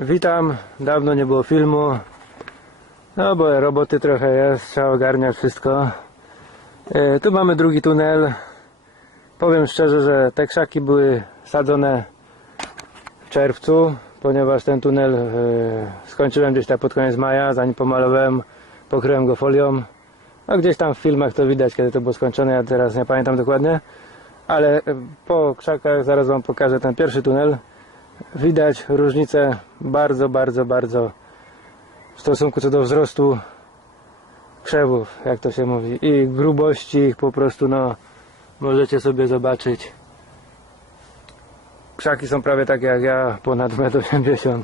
Witam, dawno nie było filmu. No bo roboty trochę jest, trzeba ogarniać wszystko. E, tu mamy drugi tunel. Powiem szczerze, że te krzaki były sadzone w czerwcu, ponieważ ten tunel e, skończyłem gdzieś tak pod koniec maja, zanim pomalowałem, pokryłem go folią. No gdzieś tam w filmach to widać, kiedy to było skończone, ja teraz nie pamiętam dokładnie. Ale e, po krzakach zaraz Wam pokażę ten pierwszy tunel. Widać różnicę bardzo, bardzo, bardzo w stosunku co do wzrostu krzewów, jak to się mówi, i grubości ich po prostu, no, możecie sobie zobaczyć. Krzaki są prawie takie jak ja, ponad 1,80 m.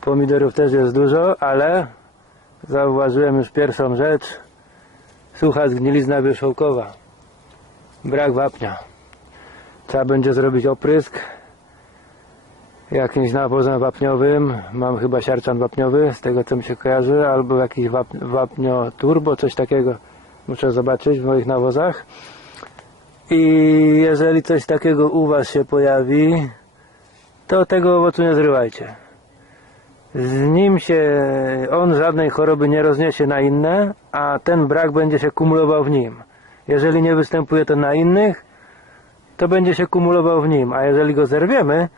Pomidorów też jest dużo, ale zauważyłem już pierwszą rzecz. Sucha zgnilizna wierzchołkowa. Brak wapnia. Trzeba będzie zrobić oprysk jakimś nawozem wapniowym. Mam chyba siarczan wapniowy, z tego co mi się kojarzy, albo jakiś wap, wapnio turbo, coś takiego. Muszę zobaczyć w moich nawozach. I jeżeli coś takiego u Was się pojawi, to tego owocu nie zrywajcie. Z nim się, on żadnej choroby nie rozniesie na inne, a ten brak będzie się kumulował w nim. Jeżeli nie występuje to na innych, to będzie się kumulował w nim, a jeżeli go zerwiemy,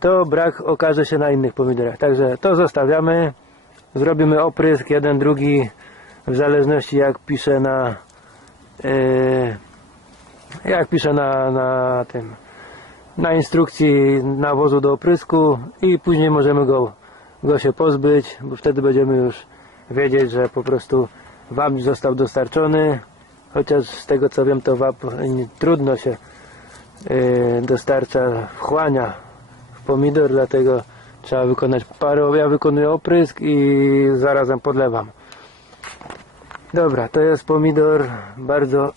to brak okaże się na innych pomidorach. Także to zostawiamy, zrobimy oprysk, jeden, drugi, w zależności jak pisze na yy, jak pisze na, na tym na instrukcji nawozu do oprysku i później możemy go, go się pozbyć, bo wtedy będziemy już wiedzieć, że po prostu wapń został dostarczony chociaż z tego co wiem to wapń trudno się yy, dostarcza, wchłania pomidor, dlatego trzeba wykonać parę, ja wykonuję oprysk i zarazem podlewam. Dobra, to jest pomidor, bardzo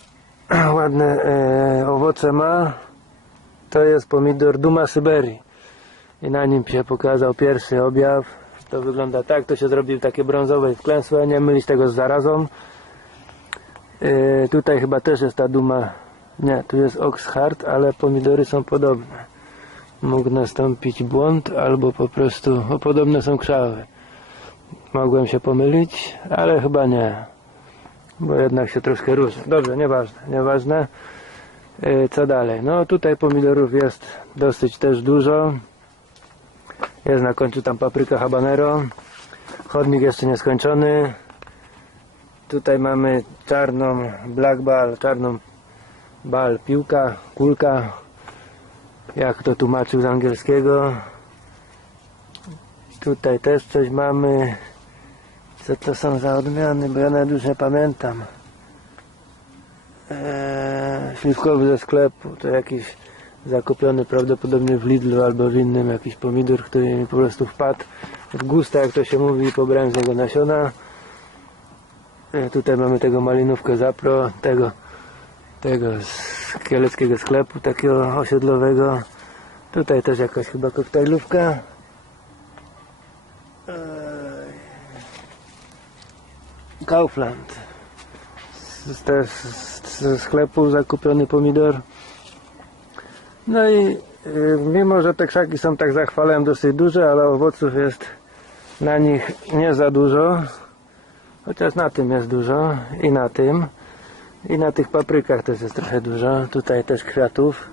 ładne e, owoce ma. To jest pomidor Duma Syberii. I na nim się pokazał pierwszy objaw. To wygląda tak, to się zrobił takie brązowe wklęsłe, nie mylić tego z zarazą. E, tutaj chyba też jest ta Duma, nie, tu jest Oxhart, ale pomidory są podobne mógł nastąpić błąd, albo po prostu o, podobne są krzawy. Mogłem się pomylić, ale chyba nie, bo jednak się troszkę różni. Dobrze, nieważne, nieważne. Yy, co dalej? No tutaj pomidorów jest dosyć też dużo. Jest na końcu tam papryka habanero. Chodnik jeszcze nieskończony. Tutaj mamy czarną black ball, czarną bal piłka, kulka, jak to tłumaczył z angielskiego? Tutaj też coś mamy. Co to są za odmiany? Bo ja nawet już nie pamiętam. Eee, śliwkowy ze sklepu. To jakiś zakupiony prawdopodobnie w Lidlu albo w innym jakiś pomidor który mi po prostu wpadł. W gusta jak to się mówi pobrałem z niego nasiona. Eee, tutaj mamy tego malinówkę zapro tego tego z kieleckiego sklepu takiego osiedlowego. Tutaj też jakaś chyba koktajlówka. Kaufland. Też ze sklepu zakupiony pomidor. No i y, mimo, że te krzaki są tak zachwalałem dosyć duże, ale owoców jest na nich nie za dużo. Chociaż na tym jest dużo i na tym i na tych paprykach też jest trochę dużo. Tutaj też kwiatów.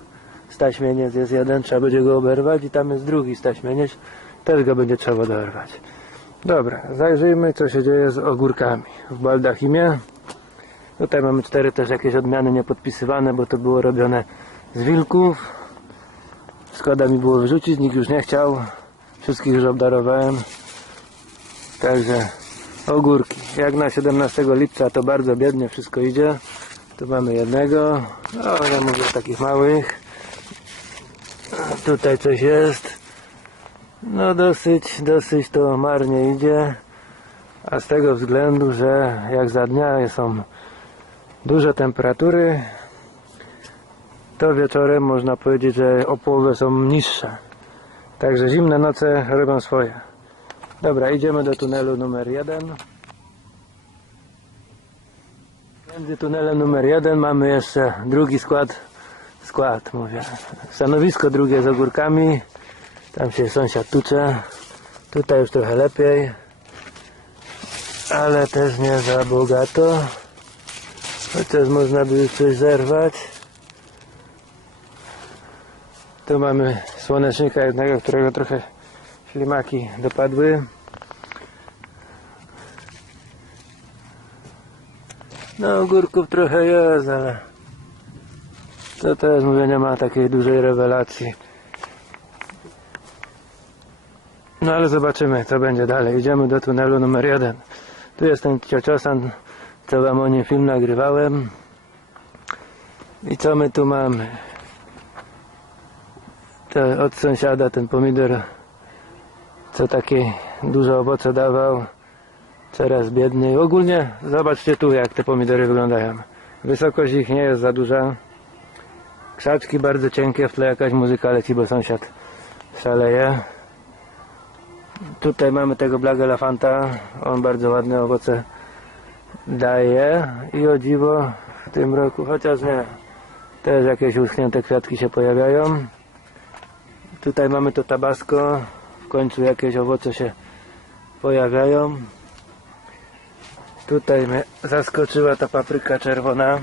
Staśmieniec jest jeden, trzeba będzie go oberwać i tam jest drugi staśmieniec. Też go będzie trzeba dorwać. Dobra, zajrzyjmy co się dzieje z ogórkami w Baldachimie. Tutaj mamy cztery też jakieś odmiany niepodpisywane, bo to było robione z wilków. Szkoda mi było wyrzucić, nikt już nie chciał. Wszystkich już obdarowałem. Także ogórki. Jak na 17 lipca to bardzo biednie wszystko idzie. Tu mamy jednego. No ja mówię o takich małych. Tutaj coś jest. No dosyć, dosyć to marnie idzie. A z tego względu, że jak za dnia są duże temperatury, to wieczorem można powiedzieć, że o połowę są niższe. Także zimne noce robią swoje. Dobra, idziemy do tunelu numer jeden. Między tunelem numer jeden mamy jeszcze drugi skład, skład mówię, stanowisko drugie z ogórkami. Tam się sąsiad tucze, Tutaj już trochę lepiej, ale też nie za bogato. Chociaż można by coś zerwać. Tu mamy słonecznika jednego, którego trochę ślimaki dopadły. No ogórków trochę jest, ale to teraz mówię nie ma takiej dużej rewelacji. No ale zobaczymy co będzie dalej. Idziemy do tunelu numer jeden. Tu jest ten ciociosan, co wam o nim film nagrywałem. I co my tu mamy? To od sąsiada ten pomidor, co takie duże owoce dawał, coraz biedniej. Ogólnie zobaczcie tu jak te pomidory wyglądają. Wysokość ich nie jest za duża. Krzaczki bardzo cienkie, w tle jakaś muzyka leci, bo sąsiad szaleje. Tutaj mamy tego Black Elefanta. On bardzo ładne owoce daje. I o dziwo w tym roku, chociaż nie, też jakieś uschnięte kwiatki się pojawiają. Tutaj mamy to tabasco. W końcu jakieś owoce się pojawiają. Tutaj mnie zaskoczyła ta papryka czerwona.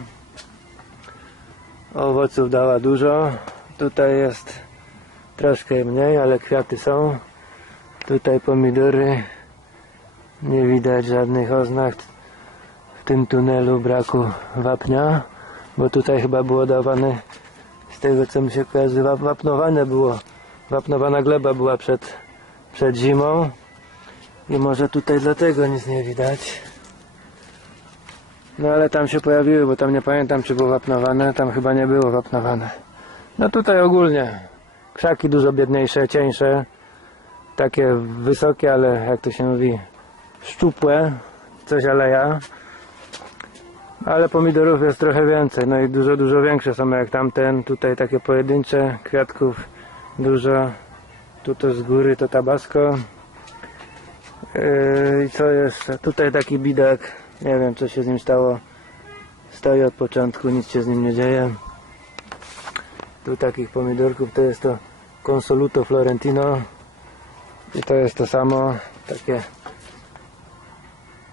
Owoców dała dużo. Tutaj jest troszkę mniej, ale kwiaty są. Tutaj pomidory. Nie widać żadnych oznak w tym tunelu braku wapnia, bo tutaj chyba było dawane z tego co mi się kojarzy, wap- wapnowane było. Wapnowana gleba była przed, przed zimą i może tutaj dlatego nic nie widać. No ale tam się pojawiły, bo tam nie pamiętam czy było wapnowane, tam chyba nie było wapnowane. No tutaj ogólnie krzaki dużo biedniejsze, cieńsze, takie wysokie, ale jak to się mówi, szczupłe, coś aleja. Ale pomidorów jest trochę więcej, no i dużo, dużo większe są jak tamten. Tutaj takie pojedyncze, kwiatków dużo. Tu to z góry to tabasco. Yy, I co jeszcze? Tutaj taki bidak. Nie wiem co się z nim stało. Stoi od początku, nic się z nim nie dzieje. Tu takich pomidorków to jest to Consoluto Florentino. I to jest to samo. Takie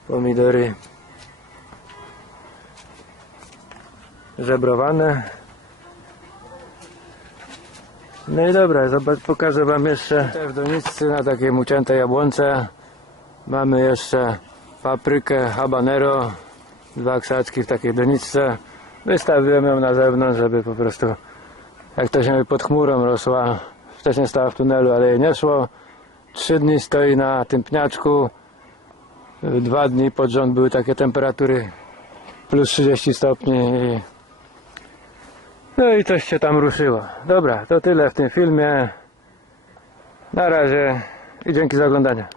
pomidory żebrowane. No i dobra, zobacz, pokażę wam jeszcze w doniczce na takiej muciętej jabłonce mamy jeszcze paprykę habanero dwa krzaczki w takiej doniczce wystawiłem ją na zewnątrz, żeby po prostu jak to się mówi pod chmurą rosła wcześniej stała w tunelu, ale jej nie szło trzy dni stoi na tym pniaczku dwa dni pod rząd były takie temperatury plus 30 stopni no i coś się tam ruszyło. Dobra, to tyle w tym filmie. Na razie i dzięki za oglądanie.